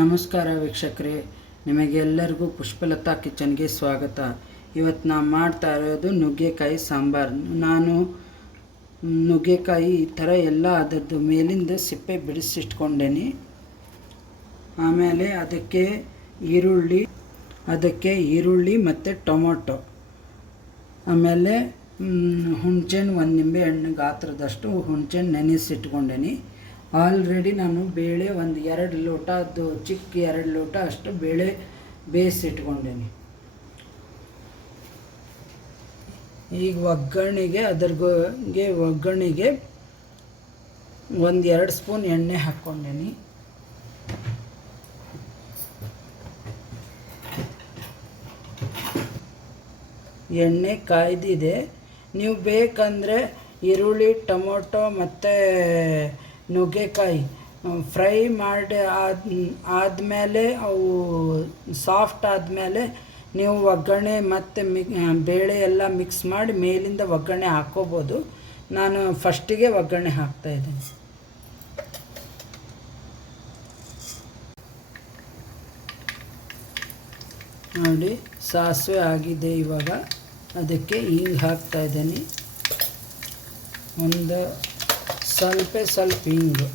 ನಮಸ್ಕಾರ ವೀಕ್ಷಕರೇ, ನಿಮಗೆಲ್ಲರಿಗೂ ಪುಷ್ಪಲತಾ ಕಿಚನ್ಗೆ ಸ್ವಾಗತ. ಇವತ್ತು ನಾನು ಮಾಡ್ತಾ ಇರೋದು ನುಗ್ಗೆಕಾಯಿ ಸಾಂಬಾರು. ನಾನು ನುಗ್ಗೆಕಾಯಿ ಈ ಥರ ಎಲ್ಲ ಅದರದ್ದು ಮೇಲಿಂದ ಸಿಪ್ಪೆ ಬಿಡಿಸಿಟ್ಕೊಂಡೇನಿ. ಆಮೇಲೆ ಅದಕ್ಕೆ ಈರುಳ್ಳಿ ಮತ್ತು ಟೊಮೊಟೊ, ಆಮೇಲೆ ಹುಣಸೆಹಣ್ಣು, ಒಂದು ನಿಂಬೆಹಣ್ಣು ಗಾತ್ರದಷ್ಟು ಹುಣಸೆಹಣ್ಣು ನೆನೆಸಿಟ್ಕೊಂಡೇನಿ. ಆಲ್ರೆಡಿ ನಾನು ಬೇಳೆ ಒಂದು 2 ಲೋಟ, ಅದು ಚಿಕ್ಕ 2 ಲೋಟ ಅಷ್ಟು ಬೇಳೆ ಬೇಯಿಸಿಟ್ಕೊಂಡೇನಿ. ಈಗ ಒಗ್ಗರಣೆಗೆ ಒಂದು 2 ಸ್ಪೂನ್ ಎಣ್ಣೆ ಹಾಕ್ಕೊಂಡೇನಿ. ಎಣ್ಣೆ ಕಾಯ್ದಿದೆ. ನೀವು ಬೇಕಂದರೆ ಈರುಳ್ಳಿ, ಟೊಮೊಟೊ ಮತ್ತು ನುಗ್ಗೆಕಾಯಿ ಫ್ರೈ ಮಾಡಿ ಆದಮೇಲೆ ಅವು ಸಾಫ್ಟ್ ಆದಮೇಲೆ ನೀವು ಒಗ್ಗರಣೆ ಮತ್ತು ಬೇಳೆ ಎಲ್ಲ ಮಿಕ್ಸ್ ಮಾಡಿ ಮೇಲಿಂದ ಒಗ್ಗರಣೆ ಹಾಕ್ಕೋಬೋದು. ನಾನು ಫಸ್ಟಿಗೆ ಒಗ್ಗರಣೆ ಹಾಕ್ತಾಯಿದ್ದೀನಿ. ನೋಡಿ, ಸಾಸಿವೆ ಆಗಿದೆ. ಇವಾಗ ಅದಕ್ಕೆ ಹಿಂಗೆ ಹಾಕ್ತಾಯಿದ್ದೀನಿ. ಒಂದು ಸ್ವಲ್ಪ ಹಿಂಗು.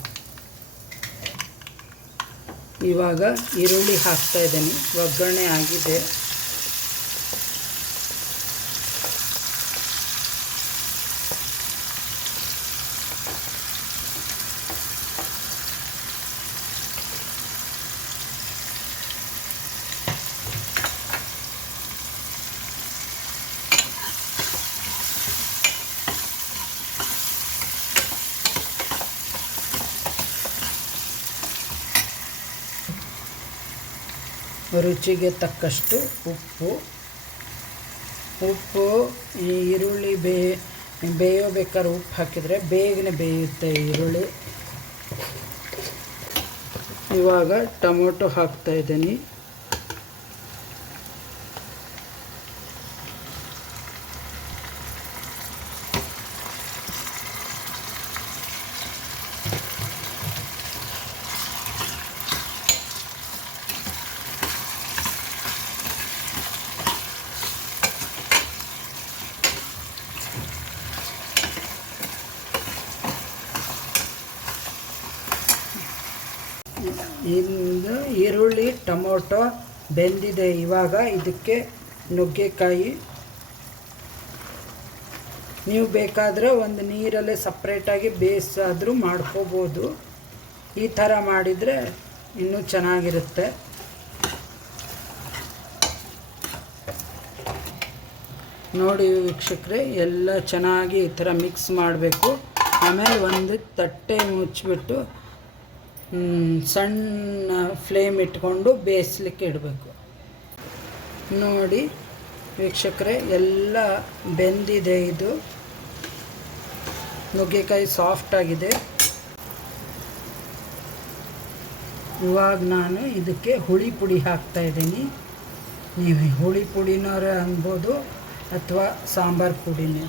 ಇವಾಗ ಈರುಳ್ಳಿ ಹಾಕ್ತಾಯಿದ್ದೀನಿ. ಒಗ್ಗರಣೆ ಆಗಿದೆ. ರುಚಿಗೆ ತಕ್ಕಷ್ಟು ಉಪ್ಪು. ಈ ಈರುಳ್ಳಿ ಬೇಯಬೇಕಾದ್ರೆ ಉಪ್ಪು ಹಾಕಿದರೆ ಬೇಗನೆ ಬೇಯುತ್ತೆ ಈರುಳ್ಳಿ. ಇವಾಗ ಟೊಮೊಟೊ ಹಾಕ್ತಾಯಿದ್ದೀನಿ. ಇಂದು ಈರುಳ್ಳಿ ಟೊಮೊಟೊ ಬೆಂದಿದೆ. ಇವಾಗ ಇದಕ್ಕೆ ನುಗ್ಗೆಕಾಯಿ, ನೀವು ಬೇಕಾದರೆ ಒಂದು ನೀರಲ್ಲೇ ಸಪ್ರೇಟಾಗಿ ಬೇಯಿಸಾದರೂ ಮಾಡ್ಕೋಬೋದು. ಈ ಥರ ಮಾಡಿದರೆ ಇನ್ನೂ ಚೆನ್ನಾಗಿರುತ್ತೆ. ನೋಡಿ ವೀಕ್ಷಕರೇ, ಎಲ್ಲ ಚೆನ್ನಾಗಿ ಈ ಥರ ಮಿಕ್ಸ್ ಮಾಡಬೇಕು. ಆಮೇಲೆ ಒಂದು ತಟ್ಟೆ ಮುಚ್ಚಿಬಿಟ್ಟು ಸಣ್ಣ ಫ್ಲೇಮ್ ಇಟ್ಕೊಂಡು ಬೇಯಿಸ್ಲಿಕ್ಕೆ ಇಡಬೇಕು. ನೋಡಿ ವೀಕ್ಷಕರೇ, ಎಲ್ಲ ಬೆಂದಿದೆ. ಇದು ನುಗ್ಗೆಕಾಯಿ ಸಾಫ್ಟಾಗಿದೆ. ಇವಾಗ ನಾನು ಇದಕ್ಕೆ ಹುಳಿ ಪುಡಿ ಹಾಕ್ತಾಯಿದ್ದೀನಿ. ನೀವು ಹುಳಿ ಪುಡಿನವರೇ ಅನ್ಬೋದು ಅಥವಾ ಸಾಂಬಾರು ಪುಡಿನೇ.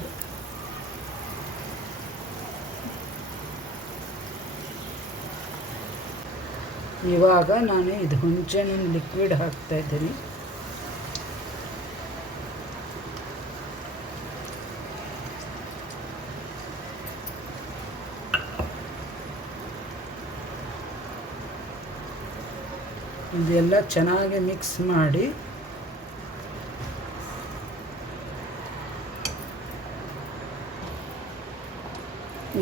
ಇವಾಗ ನಾನು ಇದು ಹುಣಸೆಹಣ್ಣಿನ ಲಿಕ್ವಿಡ್ ಹಾಕ್ತಾಯಿದ್ದೀನಿ. ಇದೆಲ್ಲ ಚೆನ್ನಾಗಿ ಮಿಕ್ಸ್ ಮಾಡಿ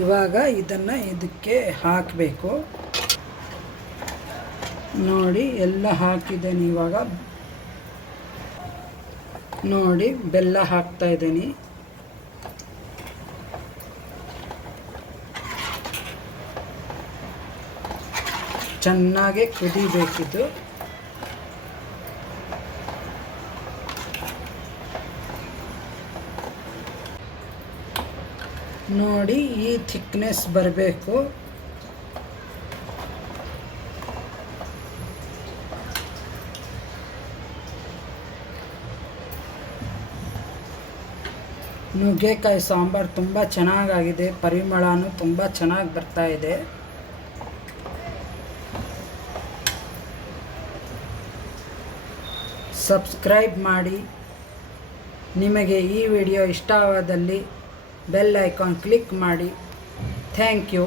ಇವಾಗ ಇದಕ್ಕೆ ಹಾಕಬೇಕು. ನೋಡಿ, ಎಲ್ಲ ಹಾಕಿದ್ದೇನೆ. ಇವಾಗ ನೋಡಿ, ಬೆಲ್ಲ ಹಾಕ್ತಾಯಿದ್ದೀನಿ. ಚೆನ್ನಾಗಿ ಕುದಿಬೇಕಿದು. ನೋಡಿ, ಈ ಥಿಕ್ನೆಸ್ ಬರಬೇಕು. ನುಗ್ಗೆಕಾಯಿ ಸಾಂಬಾರು ತುಂಬ ಚೆನ್ನಾಗಾಗಿದೆ. ಪರಿಮಳನೂ ತುಂಬ ಚೆನ್ನಾಗಿ ಬರ್ತಾ ಇದೆ. ಸಬ್ಸ್ಕ್ರೈಬ್ ಮಾಡಿ. ನಿಮಗೆ ಈ ವಿಡಿಯೋ ಇಷ್ಟವಾದಲ್ಲಿ ಬೆಲ್ ಐಕಾನ್ ಕ್ಲಿಕ್ ಮಾಡಿ. Thank you.